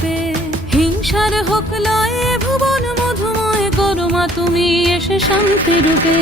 রূপে। হিংসার হোক লয়ে ভুবন মধুময় করো মা তুমি এসে শান্তি রূপে।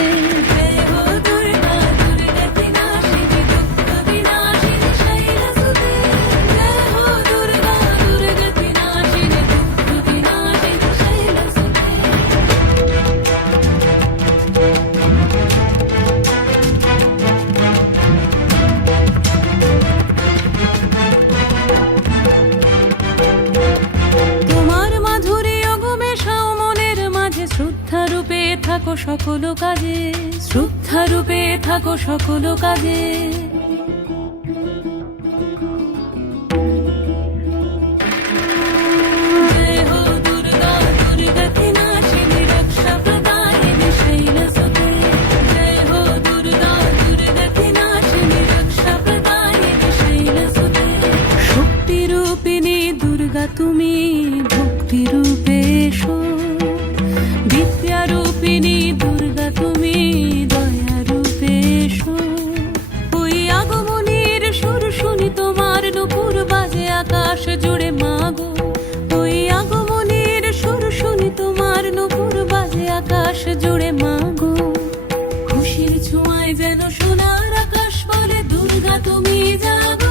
শ্রদ্ধা রূপে থাকো সকল কাজে, শ্রদ্ধা রূপে থাকো সকল কাজে। জয় হো দুর্গা দুর্গতি নাশিনী রক্ষা প্রদায়িনী শৈলসুতে। জয় হো দুর্গা দুর্গতি নাশিনী রক্ষা প্রদায়িনী শৈলসুতে। শক্তি রূপিণী দুর্গা তুমি ভক্তি রূপে এসো। বিদ্যারূপিণী দুর্গা তুমি দয়া রূপে এসো। ওই আগমনীর সুর শুনি তোমার নুপুর বাজে আকাশ জুড়ে মাগো। ওই আগমনীর সুর শুনি তোমার নুপুর বাজে আকাশ জুড়ে মাগো। খুশির ছোঁয়ায় যেন সোনার আকাশ বলে দুর্গা তুমি জাগো।